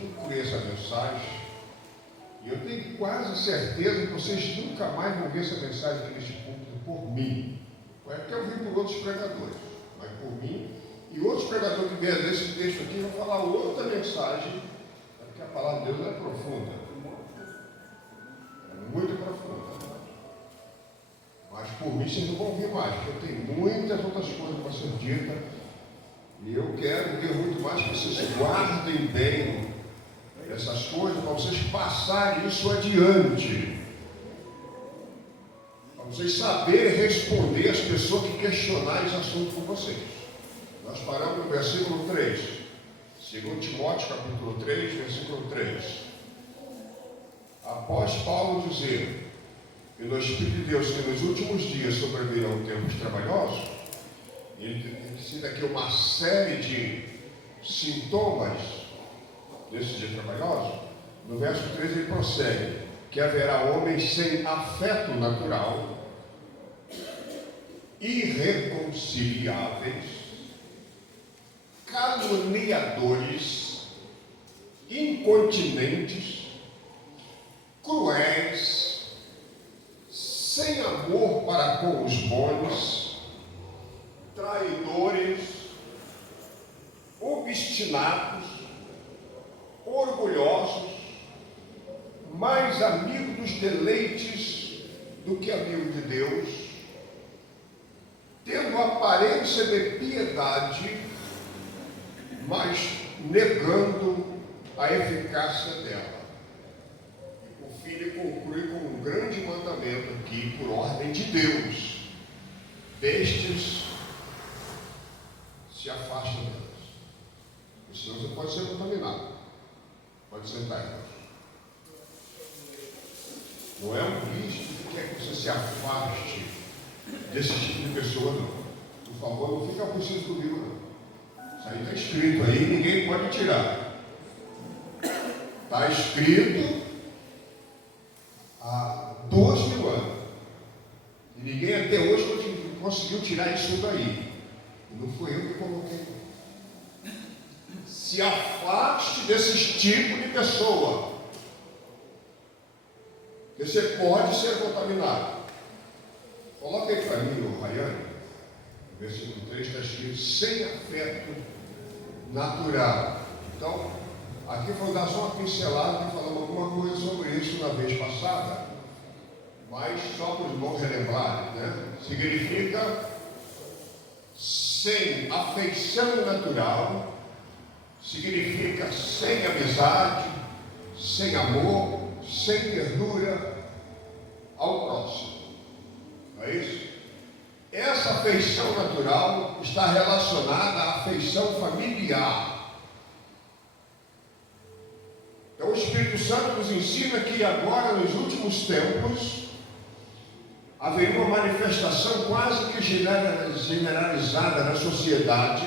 concluir essa mensagem. E eu tenho quase certeza que vocês nunca mais vão ver essa mensagem aqui neste púlpito por mim. Pode até ouvir por outros pregadores, mas por mim. E outros pregadores que vieram desse texto aqui vão falar outra mensagem, porque a palavra de Deus é profunda. É muito profunda. Mas por mim vocês não vão ouvir mais, porque eu tenho muitas outras coisas para ser ditas. E eu quero ver muito mais que vocês guardem bem essas coisas, para vocês passarem isso adiante. Para vocês saberem responder às pessoas que questionarem esse assunto com vocês. Nós paramos no versículo 3. 2 Timóteo, capítulo 3, versículo 3. Após Paulo dizer que no Espírito de Deus que nos últimos dias sobrevirão tempos trabalhosos, ele cita aqui uma série de sintomas desse dia trabalhoso. No verso 13 ele prossegue que haverá homens sem afeto natural, irreconciliáveis, caluniadores, incontinentes, cruéis, sem amor para com os bons, traidores, obstinados, orgulhosos, mais amigos dos deleites do que amigos de Deus, tendo aparência de piedade, mas negando a eficácia dela. E por fim ele conclui com um grande mandamento aqui, por ordem de Deus: destes se afastem delas, porque senão você pode ser contaminado. Pode sentar, irmãos. Não é um risco que quer que você se afaste desse tipo de pessoa, não. Por favor, não fica por cima do livro, não. Isso aí está escrito aí, ninguém pode tirar. Está escrito há 2000 anos. E ninguém até hoje conseguiu tirar isso daí. E não foi eu que coloquei. Se afaste desses tipos de pessoa. Você pode ser contaminado. Coloca aí para mim, o Rayane. No versículo 3 está escrito: sem afeto natural. Então, aqui vou dar só uma pincelada, que falamos alguma coisa sobre isso na vez passada, mas só para os irmãos relembrarem, né? Significa sem afeição natural, significa sem amizade, sem amor, sem ternura ao próximo. Não é isso? Essa afeição natural está relacionada à afeição familiar. Então o Espírito Santo nos ensina que agora, nos últimos tempos, haveria uma manifestação quase que generalizada na sociedade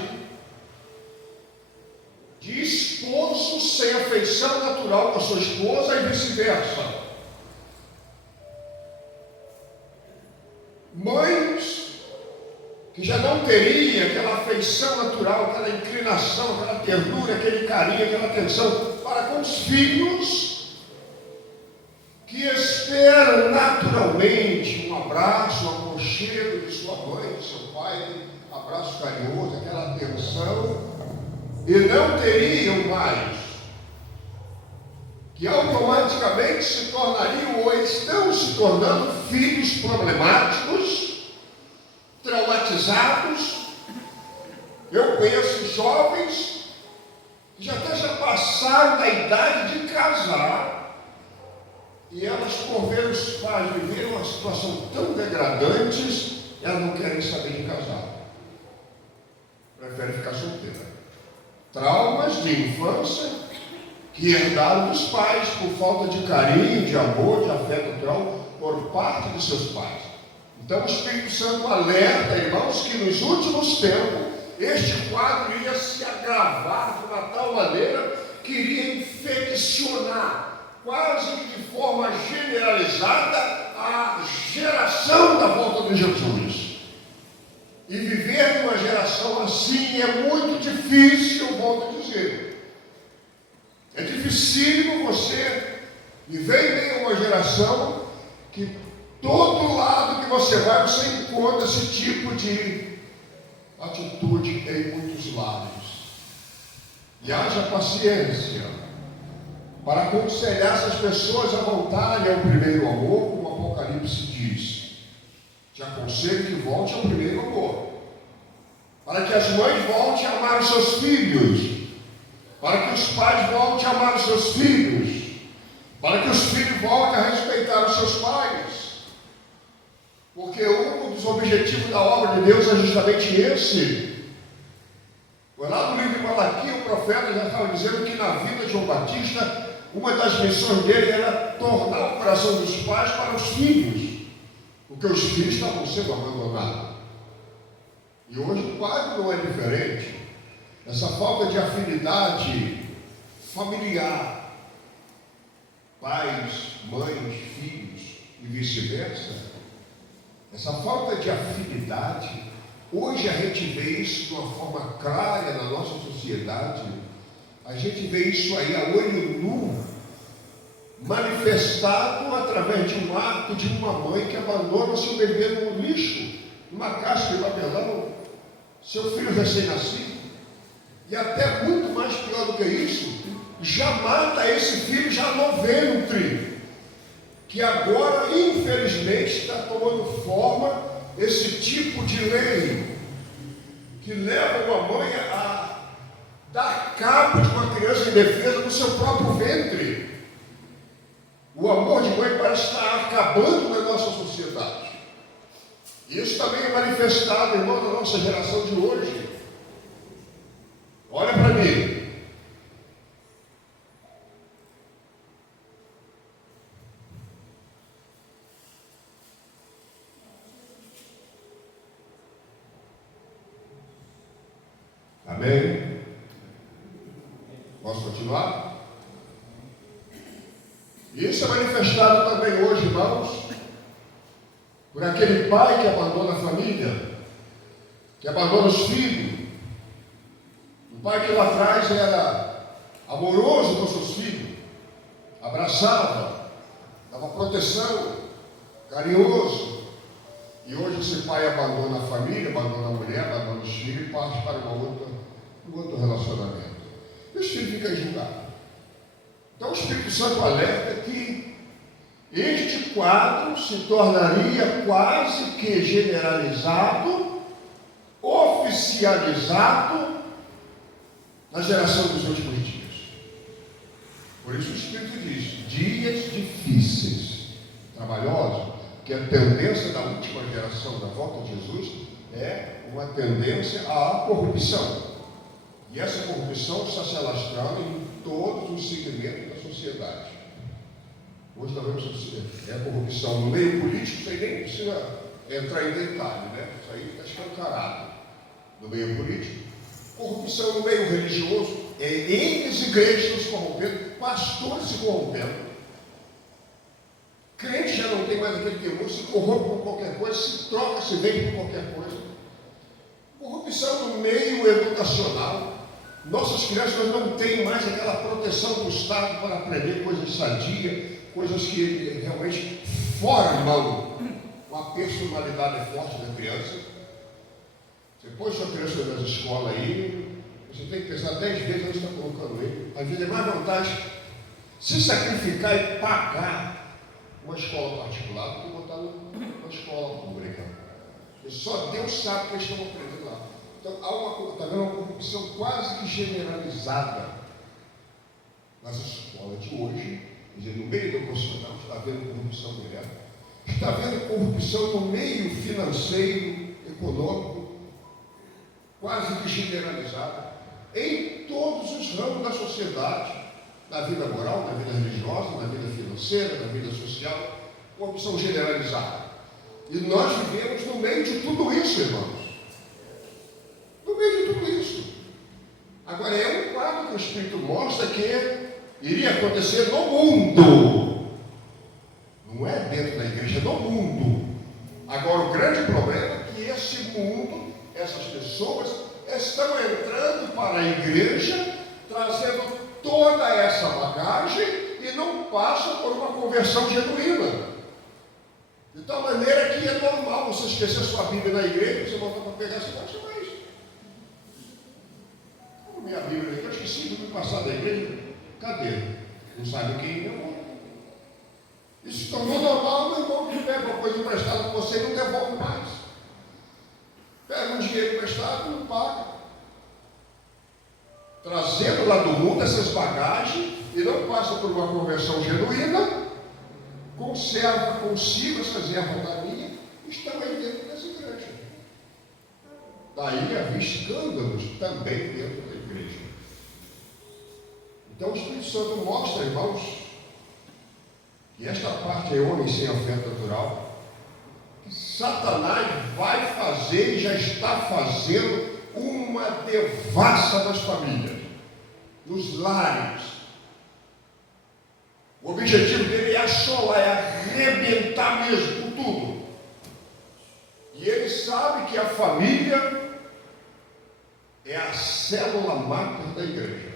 de esposo sem afeição natural com a sua esposa e vice-versa. Mães que já não teriam aquela afeição natural, aquela inclinação, aquela ternura, aquele carinho, aquela atenção para com os filhos, que esperam naturalmente um abraço, um aconchego de sua mãe, de seu pai, abraço carinhoso, aquela atenção, e não teriam mais, que automaticamente se tornariam ou estão se tornando filhos problemáticos, traumatizados. Eu conheço jovens que já passaram da idade de casar, e elas, por ver os pais viverem uma situação tão degradante, elas não querem saber de casar, preferem ficar solteira. Traumas de infância que herdaram dos pais por falta de carinho, de amor, de afeto natural por parte de seus pais. Então o Espírito Santo alerta, irmãos, que nos últimos tempos este quadro ia se agravar de uma tal maneira que iria infeccionar quase que de forma generalizada a geração da volta de Jesus. E viver numa geração assim é muito difícil, eu volto a dizer. É difícil. dificílimo você viver em meio a uma geração que todo lado que você vai, você encontra esse tipo de atitude em muitos lares. E haja paciência para aconselhar essas pessoas a voltarem ao primeiro amor, como o Apocalipse diz. Te aconselho que volte ao primeiro amor. Para que as mães voltem a amar os seus filhos. Para que os pais voltem a amar os seus filhos. Para que os filhos voltem a respeitar os seus pais. Porque um dos objetivos da obra de Deus é justamente esse. Lá no livro de Malaquias, o profeta já estava dizendo que na vida de João Batista, uma das missões dele era tornar o coração dos pais para os filhos, porque os filhos estavam sendo abandonados. E hoje o quadro não é diferente. Essa falta de afinidade familiar, pais, mães, filhos e vice-versa, essa falta de afinidade, hoje a gente vê isso de uma forma clara na nossa sociedade. A gente vê isso aí a olho nu, manifestado através de um ato de uma mãe que abandona seu bebê no lixo, numa caixa de papelão, seu filho recém-nascido, e até muito mais pior do que isso, já mata esse filho já no ventre, que agora, infelizmente, está tomando forma esse tipo de lei, que leva uma mãe a dar cabo de uma criança indefesa no seu próprio ventre. O amor de mãe parece estar acabando na nossa sociedade. Isso também é manifestado, irmão, na nossa geração de hoje. Olha para mim. Amém? Posso continuar? Isso é manifestado também hoje, irmãos, por aquele pai que abandona a família, que abandona os filhos. Um pai que lá atrás era amoroso com seus filhos, abraçava, dava proteção, carinhoso. E hoje esse pai abandona a família, abandona a mulher, abandona os filhos e parte para um outro relacionamento. E os filhos ficam julgados. Então o Espírito Santo alerta que este quadro se tornaria quase que generalizado, oficializado na geração dos últimos dias. Por isso o Espírito diz, dias difíceis, trabalhosos, que a tendência da última geração da volta de Jesus é uma tendência à corrupção. E essa corrupção está se alastrando em todos os segmentos da sociedade. Hoje nós vemos a corrupção no meio político, isso aí nem precisa entrar em detalhe, né? Isso aí está escancarado. No meio político, corrupção no meio religioso, eles igrejas se corrompendo, pastores se corrompendo. Crente já não tem mais aquele temor, se corrompe por qualquer coisa, se troca, se vende por qualquer coisa. Corrupção no meio educacional. Nossas crianças não têm mais aquela proteção do Estado para aprender coisas sadias, coisas que realmente formam uma personalidade forte da criança. Você põe sua criança nas escolas aí, você tem que pensar 10 vezes antes de estar colocando ele. Às vezes é mais vantagem se sacrificar e pagar uma escola particular do que botar numa escola pública. E só Deus sabe o que eles estão aprendendo lá. Então há uma corrupção quase que generalizada nas escolas de hoje. Quer dizer, no meio educacional está havendo corrupção direta, está havendo corrupção no meio financeiro, econômico, quase que generalizada, em todos os ramos da sociedade, na vida moral, na vida religiosa, na vida financeira, na vida social, corrupção generalizada. E nós vivemos no meio de tudo isso, irmãos. No meio de tudo isso. Agora, é um quadro que o Espírito mostra que iria acontecer no mundo. Não é dentro da igreja, é no mundo. Agora, o grande problema é que esse mundo, essas pessoas, estão entrando para a igreja, trazendo toda essa bagagem bagagem e não passam por uma conversão genuína. De tal maneira que é normal você esquecer sua Bíblia na igreja, você volta para pegar, você baixa mais. Como minha Bíblia aqui, eu esqueci de me passar da igreja. Cadê? Não sabe quem levou. Isso se tornou normal, meu irmão, que pega uma coisa emprestada com você e não devolve mais. Pega um dinheiro emprestado e não paga. Trazendo lá do mundo essas bagagens e não passa por uma conversão genuína, conserva consigo essas ervas daninhas e estão aí dentro das igrejas. Daí havia escândalos também dentro da igreja. Então o Espírito Santo mostra, irmãos, que esta parte é homem sem afeto natural, que Satanás vai fazer e já está fazendo uma devassa das famílias, dos lares. O objetivo dele é assolar, é arrebentar mesmo com tudo. E ele sabe que a família é a célula máter da igreja.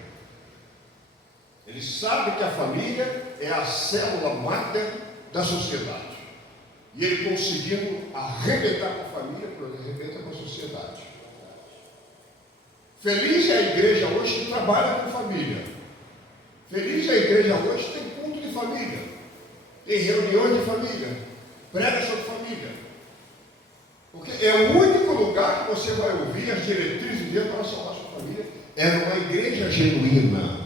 Ele sabe que a família é a célula máter da sociedade. E ele conseguindo arrebentar com a família, ele arrebenta com a sociedade. Feliz é a igreja hoje que trabalha com família. Feliz é a igreja hoje que tem culto de família. Tem reuniões de família. Prega sobre família. Porque é o único lugar que você vai ouvir as diretrizes de Deus para salvar a sua família. É uma igreja genuína.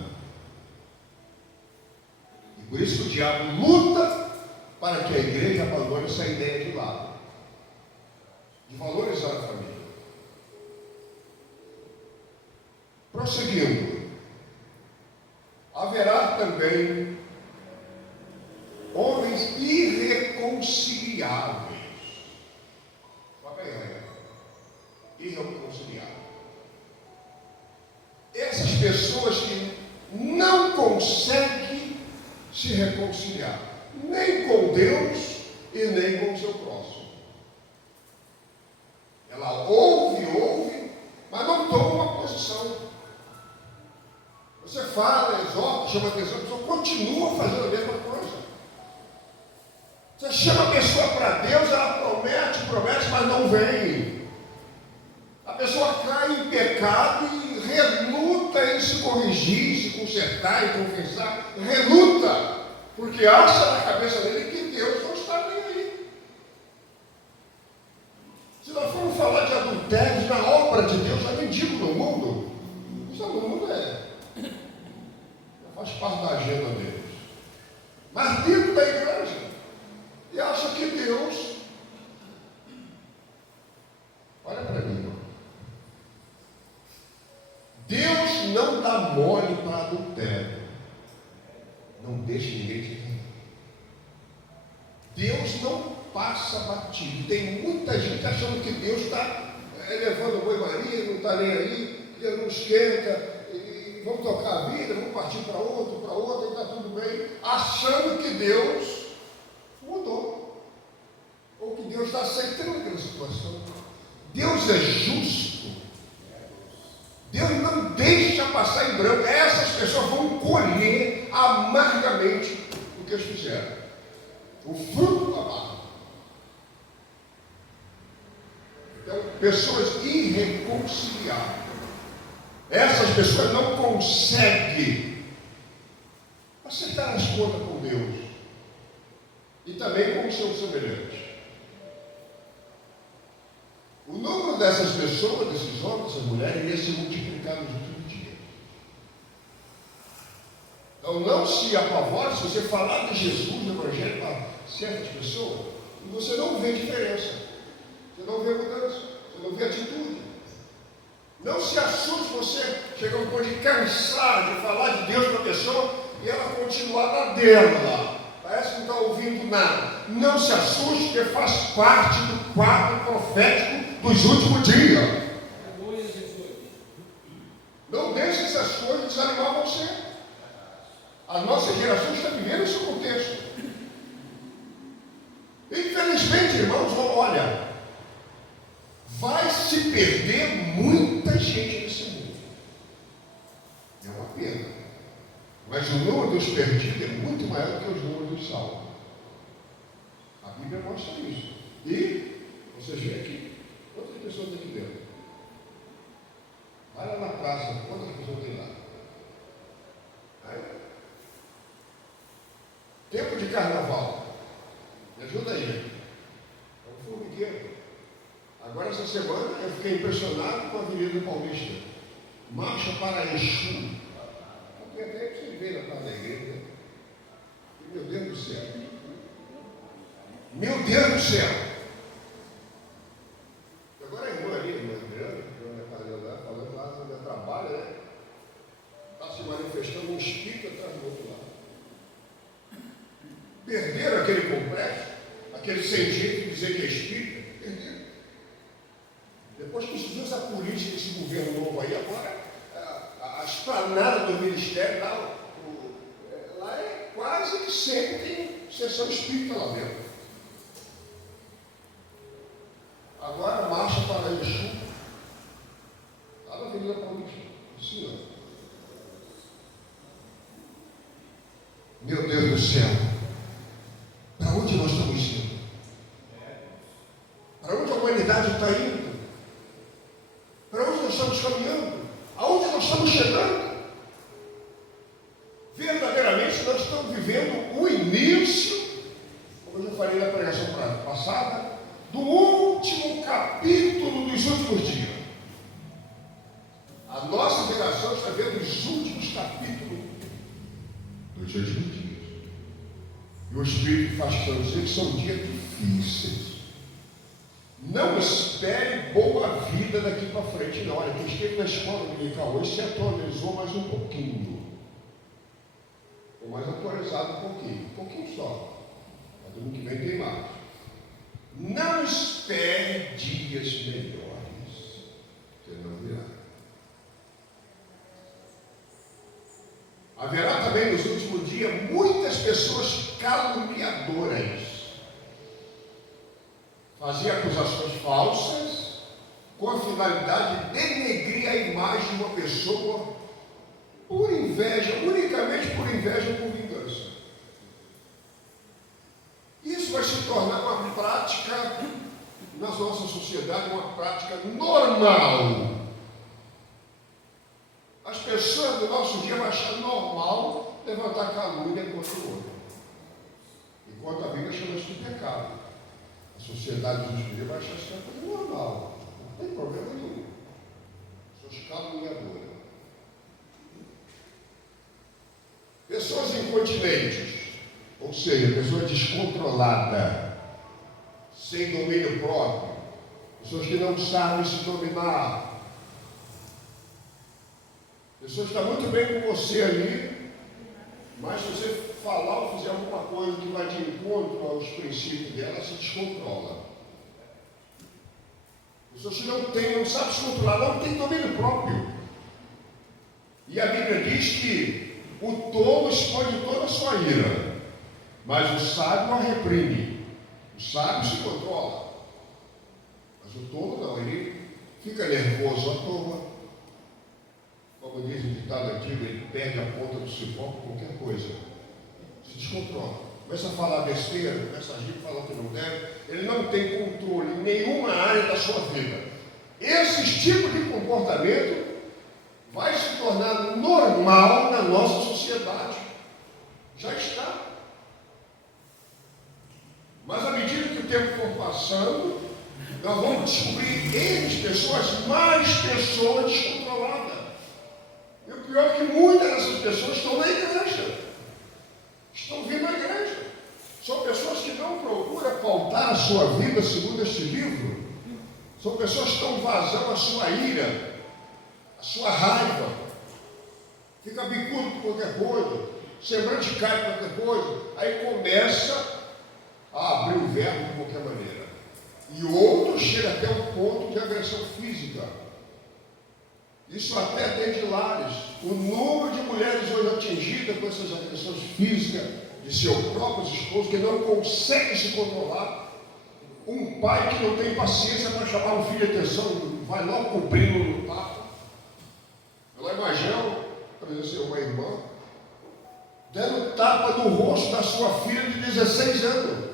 E por isso que o diabo luta para que a igreja abandone essa ideia de lado. De valorizar a família. Prosseguindo. Haverá também homens irreconciliáveis. Irreconciliáveis. Essas pessoas que não conseguem se reconciliar, nem com Deus e nem com o seu próximo. Ela ouve, mas não toma uma posição. Você fala, exorta, chama atenção, a pessoa continua fazendo a mesma coisa. Você chama a pessoa para Deus, ela promete, mas não vem. A pessoa cai em pecado e reluta em se corrigir, se consertar e confessar. Reluta, porque acha na cabeça dele que Deus não está nem aí. Se nós formos falar de adultérios na obra de Deus, já nem digo no mundo, isso no mundo faz parte da agenda deles. Mas dentro da igreja, e acha que Deus, olha para mim, irmão. Deus não dá mole para adultério. Não deixa ninguém te entender. Deus não passa batido. Tem muita gente achando que Deus está levando boi-maria, não está nem aí, Deus não esquenta. Vamos tocar a vida, vamos partir para outro, e está tudo bem, achando que Deus mudou, ou que Deus está aceitando aquela situação. Deus é justo, Deus não deixa passar em branco. Essas pessoas vão colher amargamente o que eles fizeram, o fruto da barra. Então, pessoas irreconciliáveis. Essas pessoas não conseguem acertar as contas com Deus e também com os seus semelhantes. O número dessas pessoas, desses homens, dessas mulheres, iria se multiplicar nos últimos dias. Então não se apavore se você falar de Jesus no Evangelho para certas pessoas e você não vê diferença, você não vê mudança, você não vê atitude. Não se assuste se você chegar a um ponto de cansar de falar de Deus para a pessoa e ela continuar na dela. Parece que não está ouvindo nada. Não se assuste, porque faz parte do quadro profético dos últimos dias. Não deixe essas coisas desanimar você. As nossas gerações estão vivendo esse contexto. Infelizmente, irmãos, olha, vai se perder muita gente nesse mundo. É uma pena. Mas Mas o número dos perdidos é muito maior do que os números dos salvos. A Bíblia mostra isso. E vocês veem aqui, quantas pessoas tem aqui dentro? Vai lá na praça, quantas pessoas tem lá? Aí. Tempo de carnaval. Me ajuda aí. É um formigueiro. Agora, essa semana, eu fiquei impressionado com a Avenida Paulista. Marcha para Exu. Eu até que você veio na casa da igreja. Meu Deus do céu. Meu Deus do céu. Agora a irmã ali, a irmã Adriana, falando lá no meu trabalho, né? Está se manifestando um espírito atrás do outro lado. Perderam aquele complexo, aquele sem jeito de dizer que é espírita. Perderam. Depois que se viu essa política, esse governo novo aí, agora a esplanada do ministério lá é quase que sempre tem sessão espírita lá dentro. Agora marcha para Exu, lá na Avenida Paulista. Assim, ó. Meu Deus do céu, para onde nós estamos indo? Para onde a humanidade está indo? Para onde nós estamos caminhando? Aonde nós estamos chegando? Verdadeiramente nós estamos vivendo o início, como eu já falei na pregação passada, do último capítulo dos últimos dias. A nossa geração está vendo os últimos capítulos dos últimos dias. E o Espírito faz dizer que são dias difíceis. Não espere boa vida daqui para frente, não. Olha, quem esteve na escola dominical hoje se atualizou mais um pouquinho. Ou mais atualizado um pouquinho só. Mas domingo que vem tem mais. Não espere dias melhores, que não virá. Haverá também nos últimos dias muitas pessoas caluniadoras. Fazia acusações falsas com a finalidade de denegrir a imagem de uma pessoa por inveja, unicamente por inveja ou por vingança. Isso vai se tornar uma prática na nossa sociedade, uma prática normal. As pessoas do nosso dia vão achar normal levantar calúnia contra o outro. Enquanto a Bíblia chama isso de pecado. A sociedade dos dias vai achar isso coisa normal. Não tem problema nenhum. Pessoas caluniadoras. Pessoas incontinentes, ou seja, pessoa descontrolada, sem domínio próprio, pessoas que não sabem se dominar. Pessoas que estão muito bem com você ali, mas se você falar ou fizer alguma coisa que vai de encontro aos princípios dela, se descontrola. Pessoas que não sabem se controlar, não tem domínio próprio. E a Bíblia diz que o tolo expõe toda a sua ira, mas o sábio a reprime. O sábio se controla, mas o tolo não, ele fica nervoso à toa. Como diz o ditado antigo, ele perde a ponta do cipó por qualquer coisa. Se descontrola. Começa a falar besteira, começa a agir, falar o que não deve. Ele não tem controle em nenhuma área da sua vida. Esse tipo de comportamento vai se tornar normal na nossa sociedade. Já está. Mas à medida que o tempo for passando, nós vamos descobrir mais pessoas descontroladas. E o pior é que muitas dessas pessoas estão na igreja. Estão vindo à igreja. São pessoas que não procuram pautar a sua vida segundo este livro. São pessoas que estão vazando a sua ira, a sua raiva. Fica bicudo por qualquer coisa, semblante cai por qualquer coisa. Aí começa a abrir o verbo de qualquer maneira. E outro chega até o ponto de agressão física. Isso até dentro de lares. O número de mulheres hoje atingidas com essas agressões físicas de seus próprios esposos, que não conseguem se controlar. Um pai que não tem paciência para chamar um filho de atenção, vai logo cobrindo no papo. Eu lá imagino, presenciei uma irmã, tapa no rosto da sua filha de 16 anos.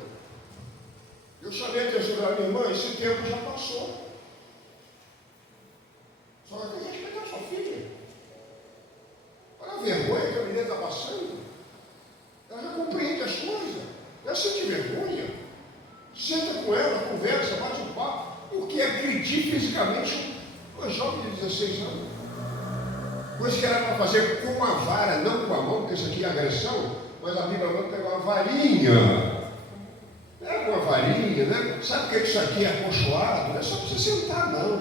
Eu chamei a atenção da minha irmã, esse tempo já passou. Só que tem que respeitar a sua filha. Olha a vergonha que a menina está passando. Ela já compreende as coisas. Ela sente vergonha. Senta com ela, conversa, bate um papo. Porque agredir fisicamente uma jovem de 16 anos. Coisa que era para fazer com a vara, não com a mão, porque isso aqui é agressão, mas a Bíblia manda pegar uma varinha. Pega uma varinha, né? Sabe o que isso aqui é acolchoado? Não é só para você sentar, não.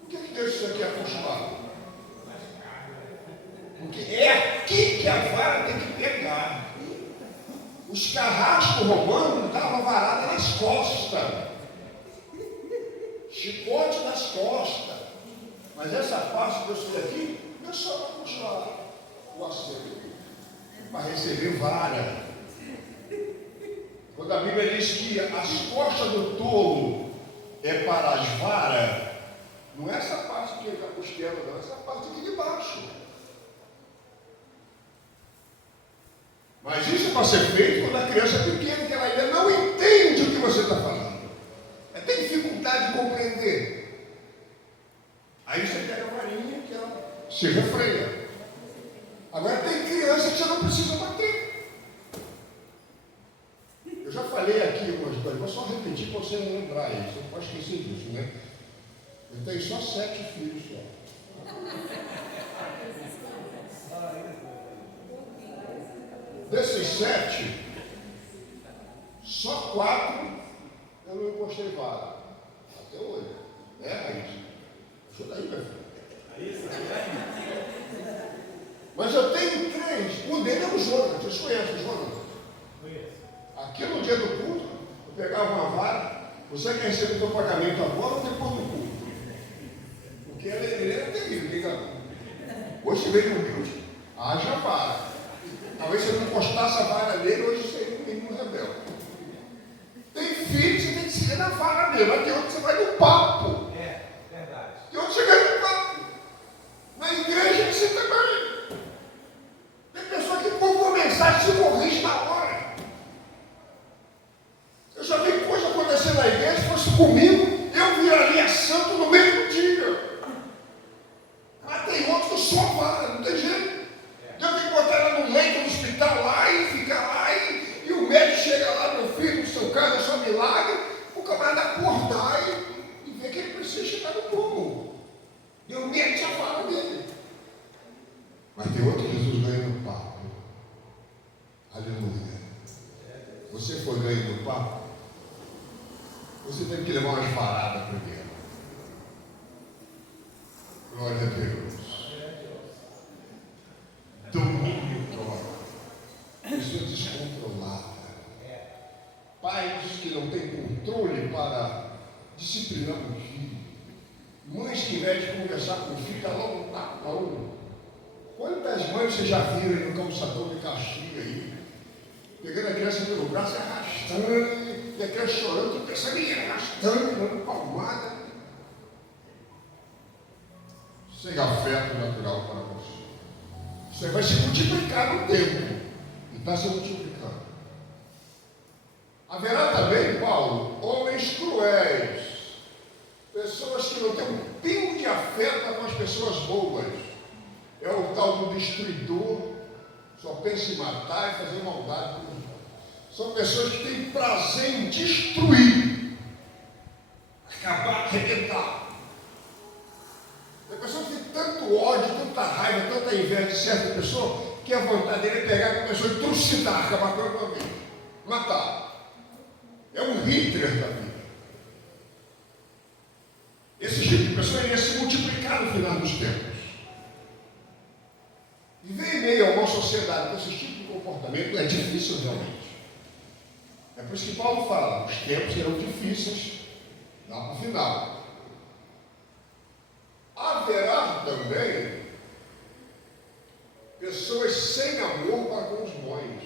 Por que Deus isso aqui é acolchoado? Porque é aqui que a vara tem que pegar. Os carrascos romanos davam varada nas costas. Chicote nas costas. Mas essa parte que eu sei aqui não é só para puxar o acerto, para receber vara. Quando a Bíblia diz que as costas do tolo é para as varas, não é essa parte que é a costela, não, é essa parte aqui de baixo. Mas isso é para ser feito quando a criança é pequena, que ela ainda não entende o que você está falando. Ela tem dificuldade de compreender. Aí você pega a varinha que ela se refreia. Agora tem criança que você não precisa bater. Eu já falei aqui algumas coisas, vou só repetir para você não lembrar isso. Você não pode esquecer disso, né? Eu tenho só 7 filhos só. Desses 7, só 4 eu não encostei vara. Até hoje. É, Raíssa? Ajuda aí, meu filho. Mas eu tenho 3. Um deles é o Jonas. Vocês conhecem o Jonas? Conheço. Aqui no dia do culto, eu pegava uma vara. Você quer receber o seu pagamento agora ou depois do culto? Porque ele era terrível, liga. Hoje veio humilde. Haja vara. Talvez se eu não encostasse a vara nele, hoje seria um menino rebelde. Tem filho que você tem que seguir na vara mesmo, mas tem outro que você vai no papo. É, verdade. Tem outro que você vai no papo. Na igreja é assim também. Tem pessoa que por uma mensagem se corrige na hora. Eu já vi coisa acontecer na igreja, se fosse comigo, eu viraria santo no mesmo dia. Mas tem outros que só vara, não tem jeito. Eu tenho que botar ela no leito do hospital lá e ficar lá e o médico chega lá, meu filho, no seu caso é só milagre, o camarada acordar e ver que ele precisa chegar no túmulo. E o médico já fala dele. Mas tem outro Jesus ganha no papo. Aleluia. Você foi ganho no papo? Você teve que levar umas varadas primeiro. Glória a Deus. Domínio próprio. Pessoa descontrolada. Pais que não têm controle para disciplinar o filho. Mães que, ao invés de conversar com o filho, dá logo um tapão. Quantas mães vocês já viram aí no calçador de Caxias aí? Pegando a criança pelo braço e arrastando, e a criança chorando, tu pensa em arrastando, dando palmada. Sem afeto natural para você. Você vai se multiplicar no tempo. E está se multiplicando. Haverá também, Paulo, homens cruéis. Pessoas que não têm um pingo de afeto com as pessoas boas. É o tal do destruidor. Só pensa em matar e fazer maldade com os outros. São pessoas que têm prazer em destruir. Acabar, arrebentar. A pessoa tem tanto ódio, tanta raiva, tanta inveja de certa pessoa, que a vontade dele é pegar a pessoa e trucidar, acabar com ela também. Matar. É um Hitler da vida. Esse tipo de pessoa iria se multiplicar no final dos tempos. Viver em meio a uma sociedade com esse tipo de comportamento é difícil realmente. É por isso que Paulo fala, os tempos serão difíceis lá para o final. Haverá também pessoas sem amor para com os bons.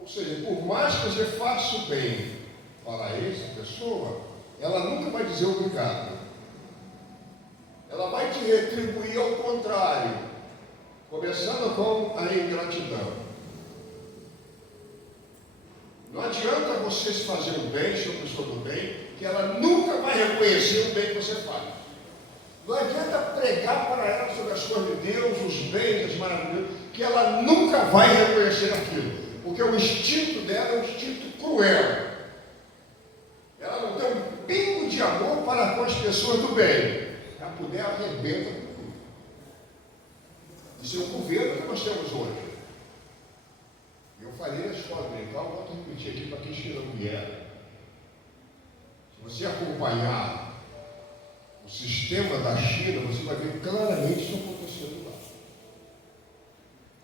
Ou seja, por mais que você faça o bem para essa pessoa, ela nunca vai dizer obrigado. Ela ela vai te retribuir ao contrário, começando com a ingratidão. Não adianta você se fazer o bem, ser uma pessoa do bem, que ela nunca vai reconhecer o bem que você faz. Não adianta pregar para ela sobre as coisas de Deus, os bens, as maravilhas, que ela nunca vai reconhecer aquilo. Porque o instinto dela é um instinto cruel. Ela não tem um pingo de amor para com as pessoas do bem. Se ela puder, arrebenta com tudo. Isso é o governo que nós temos hoje. Eu falei na escola dominical, volto a repetir aqui para quem ainda não vieram. Se você acompanhar o sistema da China, você vai ver claramente isso acontecendo lá.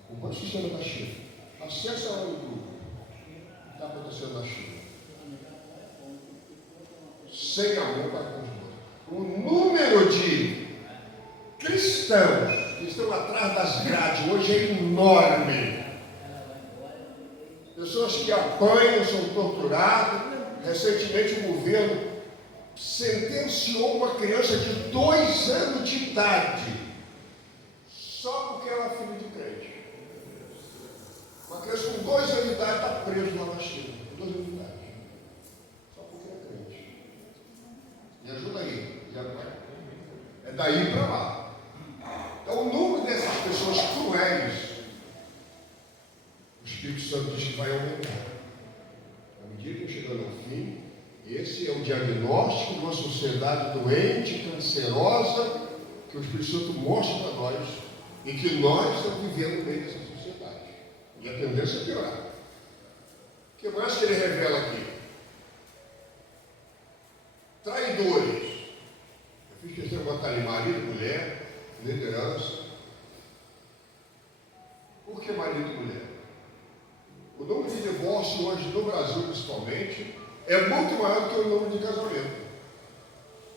Acompanhe o sistema da China. Acesse lá no grupo. O que está acontecendo na China? Sem amor para com os outros. O número de cristãos que estão atrás das grades hoje é enorme. Pessoas que apanham, são torturadas. Recentemente o governo sentenciou uma criança de 2 anos de idade só porque ela é filha de crente. Uma criança com 2 anos de idade está presa lá na China, com 2 anos de idade, só porque é crente. Me ajuda aí, é daí para lá. Então o número dessas pessoas cruéis, o Espírito Santo diz que vai aumentar. À medida que chegando ao fim, esse é o diagnóstico de uma sociedade doente, cancerosa, que o Espírito Santo mostra para nós e que nós estamos vivendo no meio dessa sociedade. E a tendência é piorar. O que mais que ele revela aqui? Traidores. Eu fiz questão de botar ali marido, mulher, liderança. Por que marido e mulher? O número de divórcio hoje no Brasil, principalmente, é muito maior do que o número de casamento.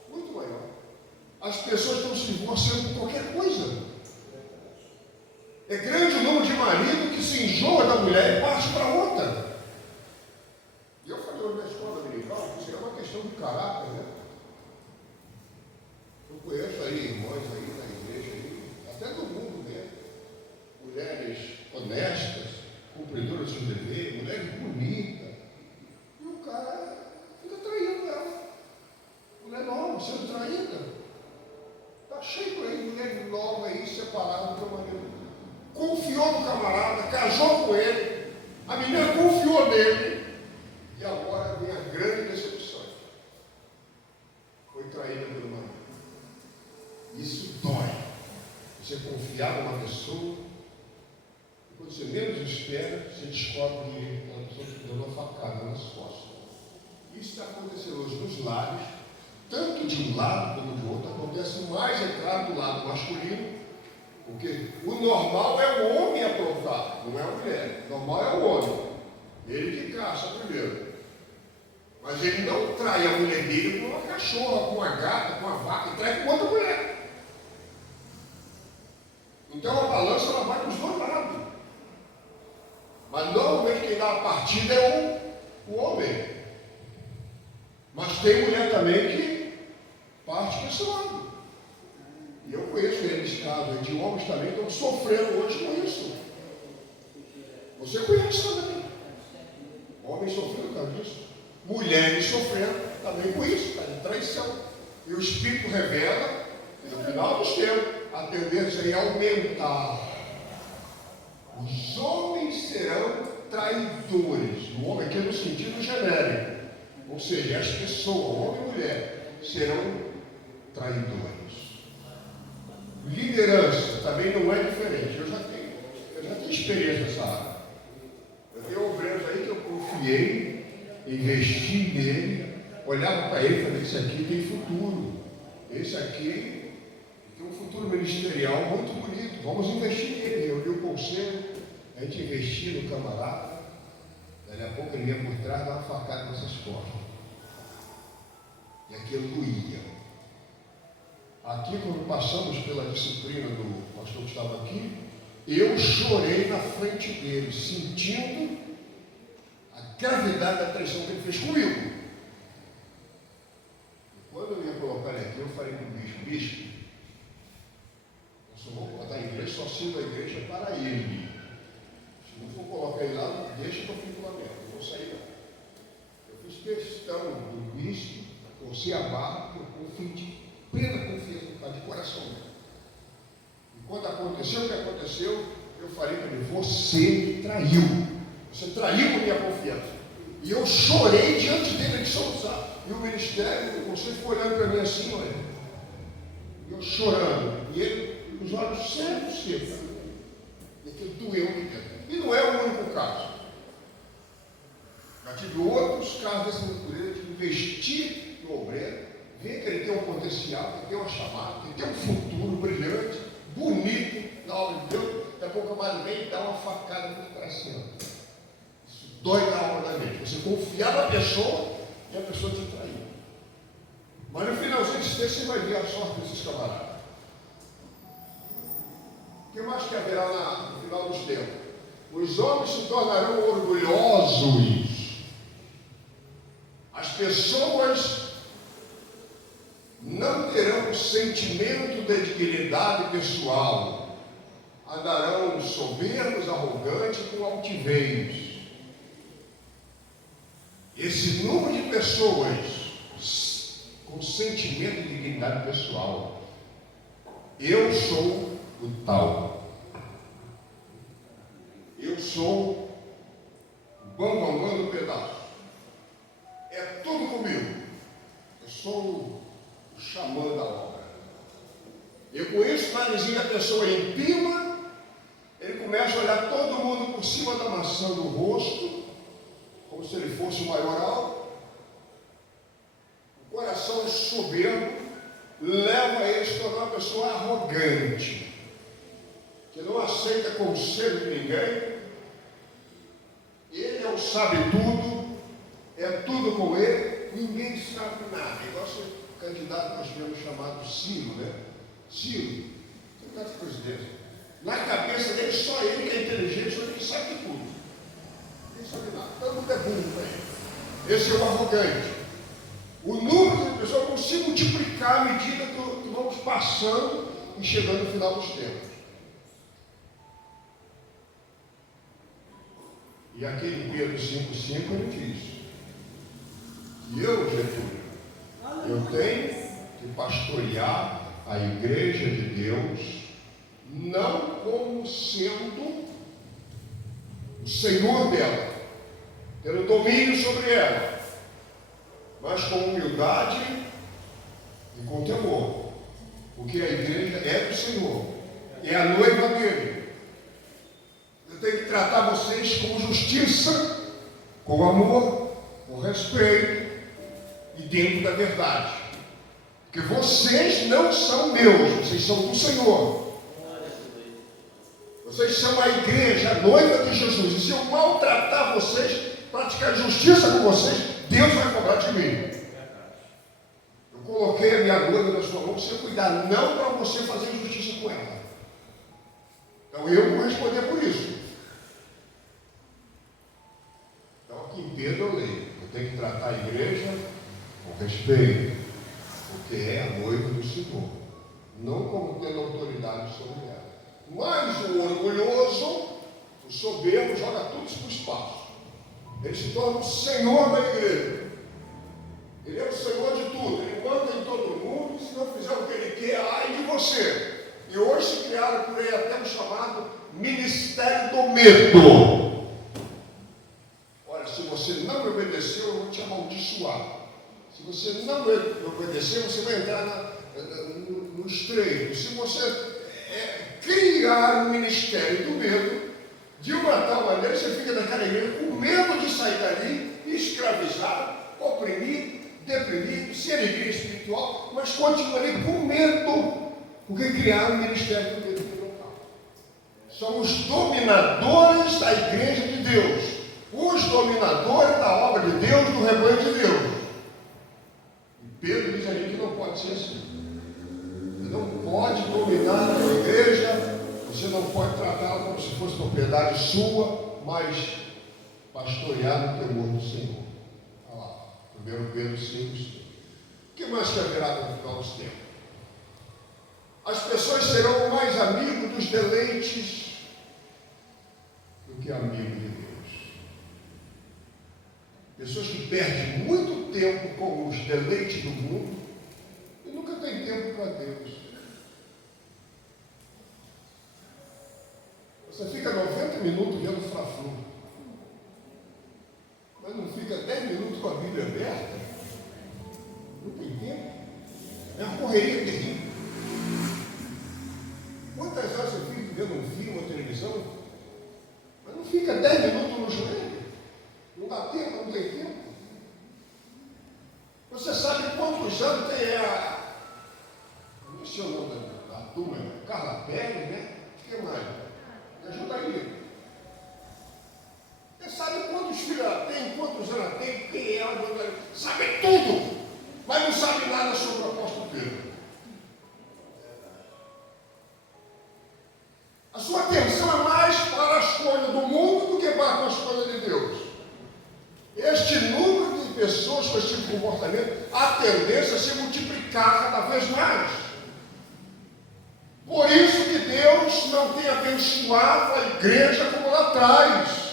Muito maior. As pessoas estão se divorciando por qualquer coisa. É grande o número de marido que se enjoa da mulher e parte para outra. E eu falei hoje na escola dominical que isso é uma questão de caráter, né? Eu conheço aí irmãs aí na igreja, aí, até do mundo mesmo. Mulheres honestas, cumpridoras de dever, mulheres bonitas. E o cara fica traindo ela. Mulher nova, sendo traída. Está cheio por aí, mulher nova aí, separada do seu marido. Confiou no camarada, casou com ele, a menina confiou nele, e agora vem a grande decepção. Foi traída pelo marido. Isso dói. Você confiar numa pessoa, e quando você menos espera, você descobre que a pessoa te deu uma facada nas costas. Isso está acontecendo hoje nos lares, tanto de um lado como de outro. Acontece mais, é claro, do lado masculino, porque o normal é o homem aprontar, não é a mulher. O normal é o homem. Ele que caça primeiro. Mas ele não trai a mulher dele com uma cachorra, com uma gata, com uma vaca, ele trai com outra mulher. Então a balança ela vai para os dois lados. Mas normalmente quem dá a partida é o homem. Mas tem mulher também que parte para esse lado. E eu conheço eles casos de homens também que estão sofrendo hoje com isso. Você conhece também. Homens sofrendo por causa disso. Mulheres sofrendo também com isso, tá? De traição. E o Espírito revela que no final dos tempos a tendência é aumentar. Os homens serão traidores. O homem aqui no sentido genérico. Ou seja, as pessoas, homem e mulher, serão traidores. Liderança também não é diferente. Eu já tenho experiência nessa área. Eu tenho obreiros aí que eu confiei, investi nele, olhava para ele e falei, esse aqui tem futuro. Esse aqui tem um futuro ministerial muito bonito. Vamos investir nele. Eu li o conselho, a gente investia no camarada. Daí a pouco ele ia por trás, dava uma facada nessas costas. E aquilo doía. Aqui, quando passamos pela disciplina do pastor que estava aqui, eu chorei na frente dele, sentindo a gravidade da traição que ele fez comigo. E quando eu ia colocar ele aqui, eu falei para o bispo, Só vou botar a igreja, só sirvo a igreja para ele. Se não for colocar ele lá, deixa que eu fico lá dentro. Não vou sair não. Eu fiz questão do início, torcer a barra, porque eu fui de plena confiança, tá, de coração mesmo. E quando aconteceu o que aconteceu, eu falei para ele: você me traiu. Você traiu a minha confiança. E eu chorei diante dele de soluçar. E o ministério, você foi olhando para mim assim, olha. E eu chorando. E ele, os olhos sempre secos. E aquilo doeu aqui dentro. E não é o único caso. Já tive outros casos dessa natureza de investir no obreiro, ver que ele tem um potencial, que ele tem uma chamada, que ele tem um futuro brilhante, bonito na obra de Deus. Daqui a pouco a Maria vem e dá uma facada no coração. Isso dói na alma da mente. Você confiar na pessoa e a pessoa te traiu. Mas no finalzinho desse texto você vai ver a sorte desses camaradas. O que mais que haverá no final dos tempos? Os homens se tornarão orgulhosos. As pessoas não terão sentimento de dignidade pessoal. Andarão soberbos, arrogantes, com altivez. Esse número de pessoas com sentimento de dignidade pessoal, eu sou o tal, eu sou o bambambam do pedaço, é tudo comigo, eu sou o xamã da obra. E com isso, o narizinho da pessoa empina, ele começa a olhar todo mundo por cima da maçã do rosto, como se ele fosse o maioral. O coração é soberbo, leva ele a se tornar uma pessoa arrogante, que não aceita conselho de ninguém. Ele é o sabe tudo, é tudo com ele, ninguém sabe nada. Igual esse candidato que nós tivemos chamado Ciro, né? Ciro, candidato de presidente. Na cabeça dele, só ele que é inteligente, só ele que sabe de tudo. Ninguém sabe nada. Todo mundo é burro para ele. Esse é o arrogante. O número de pessoas vão se multiplicar à medida que vamos passando e chegando no final dos tempos. E aquele Pedro 5,5 ele diz: eu, Getúlio, eu tenho que pastorear a igreja de Deus, não como sendo o Senhor dela, tendo domínio sobre ela, mas com humildade e com temor, porque a igreja é do Senhor, é a noiva dele. Eu tenho que tratar vocês com justiça, com amor, com respeito e dentro da verdade, porque vocês não são meus, vocês são do Senhor. Vocês são a igreja, a noiva de Jesus. E se eu maltratar vocês, praticar justiça com vocês, Deus vai cobrar de mim. Eu coloquei a minha noiva na sua mão para você cuidar, não para você fazer justiça com ela. Então eu vou responder por isso. Então aqui em Pedro eu leio: eu tenho que tratar a igreja com respeito, porque é a noiva do Senhor, não como tendo autoridade sobre ela. Mas o orgulhoso, o soberbo, joga tudo isso para o espaço. Ele se torna o Senhor da igreja. Ele é o Senhor de tudo. Ele manda em todo mundo. Se não fizer o que ele quer, ai de você. E hoje se criaram por aí até um chamado Ministério do Medo. Olha, se você não me obedeceu, eu vou te amaldiçoar. Se você não me obedecer, você vai entrar no estreito. Se você criar um ministério do medo, de uma tal maneira você fica daquela igreja com medo de sair dali, escravizado, oprimido, deprimido, ser igreja espiritual, mas continua ali com medo, porque criaram um ministério do medo no local. São os dominadores da igreja de Deus, os dominadores da obra de Deus, do rebanho de Deus. E Pedro diz ali que não pode ser assim. Você não pode dominar a igreja, você não pode tratá-la como se fosse propriedade sua, mas pastorear no temor do Senhor. Olha lá, 1 Pedro 5,5. O que mais que haverá no final dos tempos? As pessoas serão mais amigas muitos deleites do que amigo de Deus. Pessoas que perdem muito tempo com os deleites do mundo e nunca têm tempo para Deus. Você fica 90 minutos vendo Fla-Flu, mas não fica 10 minutos com a Bíblia aberta? Não tem tempo. É uma correria terrível. Quantas horas você fica vendo um filme ou televisão, mas não fica 10 minutos no joelho? Não dá tempo, não tem tempo. Você sabe quantos anos tem não sei o nome da turma, Carla Pérez, né? O que mais? Me ajuda aí. Você sabe quantos filhos ela tem, quantos anos ela tem, quem é ela, sabe tudo, mas não sabe nada sobre o apóstolo Pedro. A sua atenção é mais para as coisas do mundo do que para as coisas de Deus. Este número de pessoas com esse tipo de comportamento, a tendência é se multiplicar cada vez mais. Por isso que Deus não tem abençoado a igreja como lá atrás.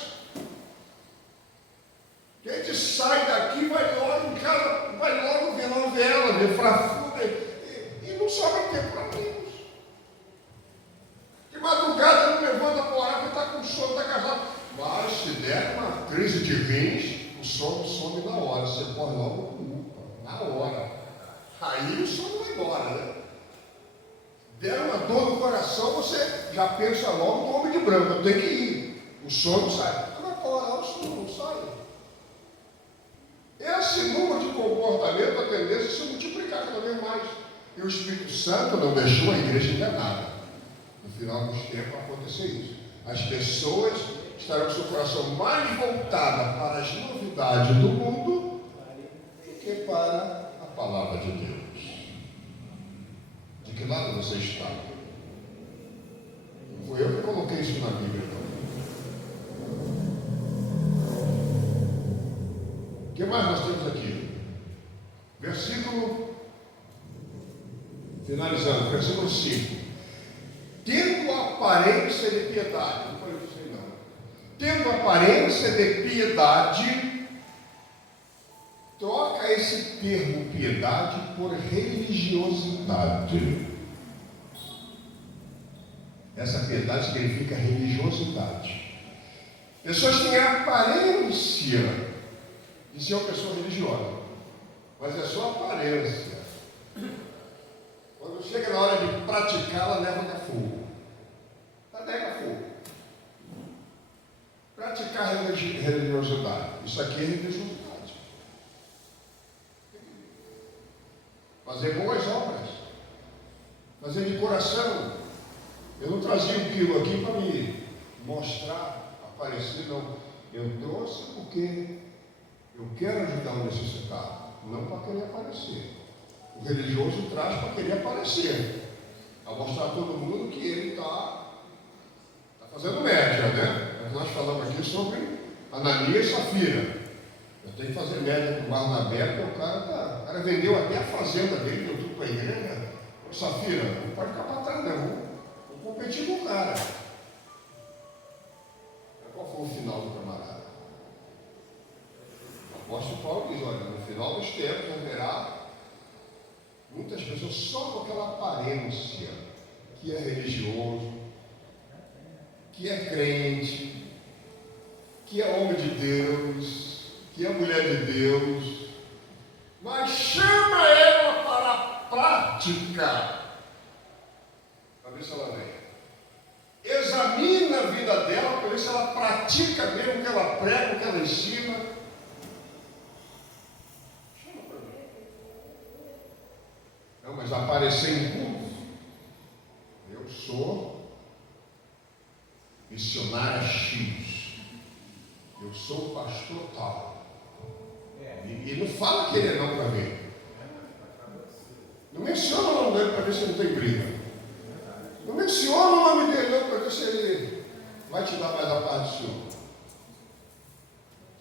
A gente sai daqui, vai logo em casa, vai logo ver novela, ver Fla-Flu, e não sobra tempo para Deus. De madrugada não levanta para orar, porque está com sono, está casado. Mas se der uma crise de rins, o sono some na hora, você põe logo na hora. Aí o sono vai embora, né? Der uma dor no coração, você já pensa logo no homem de branco, eu tenho que ir. O sono sai. Agora para orar, o sono não sai. Esse número de comportamento, a tendência é se multiplicar cada vez mais. E o Espírito Santo não deixou a igreja enganada. No final dos tempos vai acontecer isso. As pessoas estarão com seu coração mais voltado para as novidades do mundo do que para a palavra de Deus. De que lado você está? Não fui eu que coloquei isso na Bíblia, não. O que mais nós temos aqui? Versículo, finalizando, versículo 5. Tendo aparência de piedade, não foi isso aí não. Tendo aparência de piedade, troca esse termo piedade por religiosidade. Essa piedade significa religiosidade. Pessoas têm aparência de ser uma pessoa religiosa, mas é só aparência. Quando chega na hora de praticar, ela leva a fogo. Ela nega fogo. Praticar religiosidade. Isso aqui é religiosidade. Fazer boas obras. Fazer de coração. Eu não trazia um quilo aqui para me mostrar, aparecer, não. Eu trouxe porque eu quero ajudar o necessitado, não para querer aparecer. O religioso traz para querer aparecer, para mostrar a todo mundo que ele está fazendo média, né? Nós falamos aqui sobre Ananias e Safira. Eu tenho que fazer média com o Barnabé, porque o cara vendeu até a fazenda dele, deu tudo para a igreja. Ô Safira, não pode ficar para trás, não. Vou competir com o cara. Qual foi o final do camarada? O apóstolo Paulo diz, olha, no final dos tempos haverá muitas pessoas só com aquela aparência que é religioso, que é crente, que é homem de Deus, que é mulher de Deus, mas chama ela para a prática, para ver se ela vem. Examina a vida dela para ver se ela pratica mesmo o que ela prega, o que ela ensina. Chama para mim. Não, mas aparecer em culto. Eu sou missionária X. Eu sou pastor tal. E não fala que ele é não para mim. Não menciona o nome dele para ver se não tem briga. Não menciona o nome dele não para ver se ele vai te dar mais a paz do Senhor.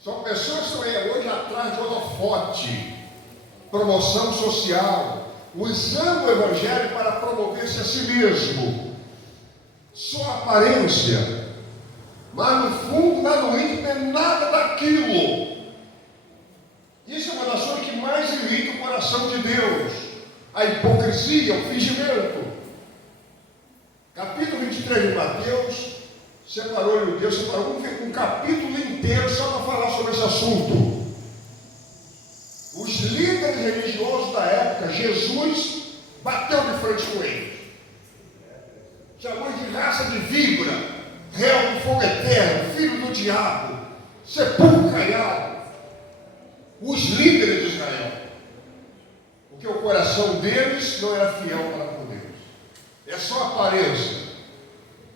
São pessoas que estão aí hoje atrás de holofote, promoção social, usando o Evangelho para promover-se a si mesmo. aparência, mas no fundo, lá no íntimo, não é nada daquilo. Isso é uma das coisas que mais irrita o coração de Deus: a hipocrisia, o fingimento. Capítulo 23 de Mateus, Deus separou um capítulo inteiro só para falar sobre esse assunto. Os líderes religiosos da época, Jesus bateu de frente com eles. Chamou de raça de víbora, réu do fogo eterno, filho do diabo, sepulcro caiado. Os líderes de Israel, porque o coração deles não era fiel para com Deus. É só aparência,